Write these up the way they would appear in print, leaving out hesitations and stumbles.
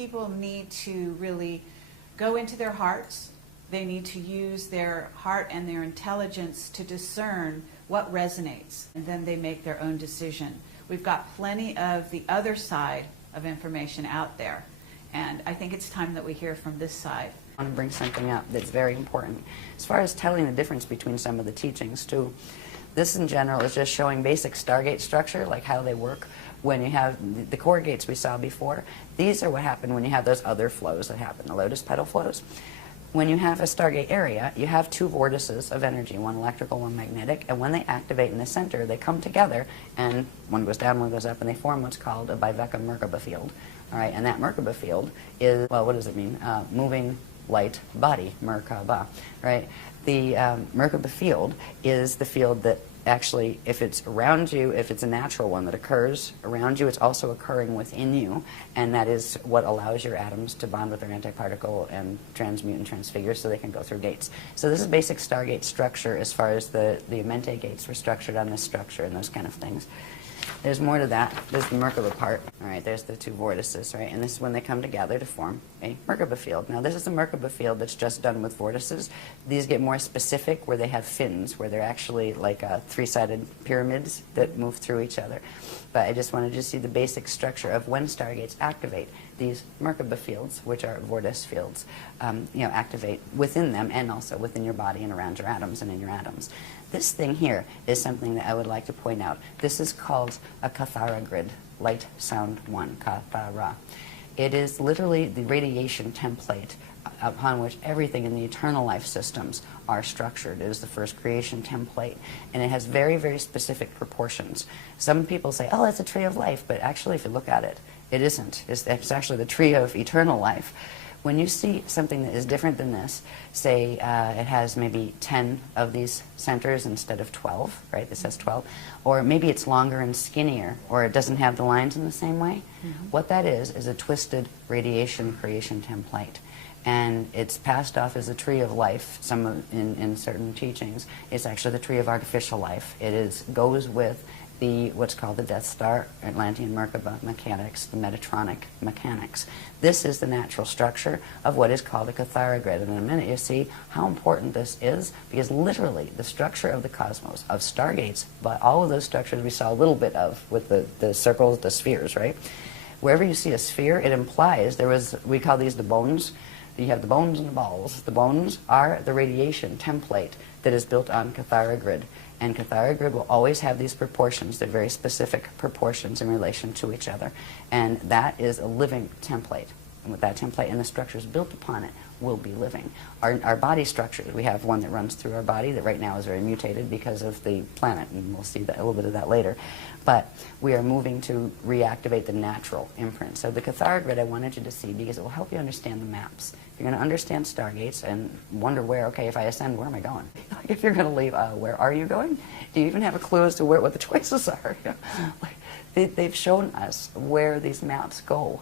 People need to really go into their hearts. They need to use their heart and their intelligence to discern what resonates, and then they make their own decision. We've got plenty of the other side of information out there, and I think it's time that we hear from this side. I want to bring something up that's very important. As far as telling the difference between some of the teachings too, this in general is just showing basic Stargate structure, like how they work. When you have the core gates we saw before, these are what happen when you have those other flows that happen, the lotus petal flows. When you have a Stargate area, you have two vortices of energy, one electrical, one magnetic, and when they activate in the center, they come together, and one goes down, one goes up, and they form what's called a Biveka Merkaba field. All right, and that Merkaba field is, well, what does it mean? Moving light body, Merkaba, right? The Merkaba field is the field that actually, if it's around you, if it's a natural one that occurs around you, it's also occurring within you, and that is what allows your atoms to bond with their antiparticle and transmute and transfigure so they can go through gates. So this is basic Stargate structure as far as the Amente gates were structured on this structure and those kind of things. There's more to that. There's the Merkaba part. All right, there's the two vortices, right? And this is when they come together to form a Merkaba field. Now, this is the Merkaba field that's just done with vortices. These get more specific where they have fins, where they're actually like three-sided pyramids that move through each other. But I just wanted you to see the basic structure of when Stargates activate. These Merkaba fields, which are vortice fields, activate within them and also within your body and around your atoms and in your atoms. This thing here is something that I would like to point out. This is called a Kathara Grid, light, sound, one, Kathara. It is literally the radiation template upon which everything in the eternal life systems are structured. It is the first creation template, and it has very, very specific proportions. Some people say, oh, it's a tree of life, but actually, if you look at it, it isn't. It's actually the tree of eternal life. When you see something that is different than this, say it has maybe 10 of these centers instead of 12, right? This has 12. Or maybe it's longer and skinnier, or it doesn't have the lines in the same way. What that is a twisted radiation creation template. And it's passed off as a tree of life. In certain teachings, it's actually the tree of artificial life. It goes with what's called the Death Star, Atlantean Merkaba mechanics, the Metatronic mechanics. This is the natural structure of what is called a Kathara Grid. And in a minute you see how important this is, because literally the structure of the cosmos, of Stargates, but all of those structures we saw a little bit of with the circles, the spheres, right? Wherever you see a sphere, it implies we call these the bones. You have the bones and the balls. The bones are the radiation template that is built on Kathara Grid. And Kathara Grid will always have these proportions. They're very specific proportions in relation to each other. And that is a living template. And with that template and the structures built upon it will be living. Our body structures, we have one that runs through our body that right now is very mutated because of the planet, and we'll see a little bit of that later. But we are moving to reactivate the natural imprint. So the Kathara Grid I wanted you to see because it will help you understand the maps. You're going to understand Stargates and wonder where, okay, if I ascend, where am I going? If you're going to leave, where are you going? Do you even have a clue as to what the choices are? They've shown us where these maps go.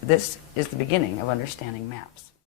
This is the beginning of understanding maps.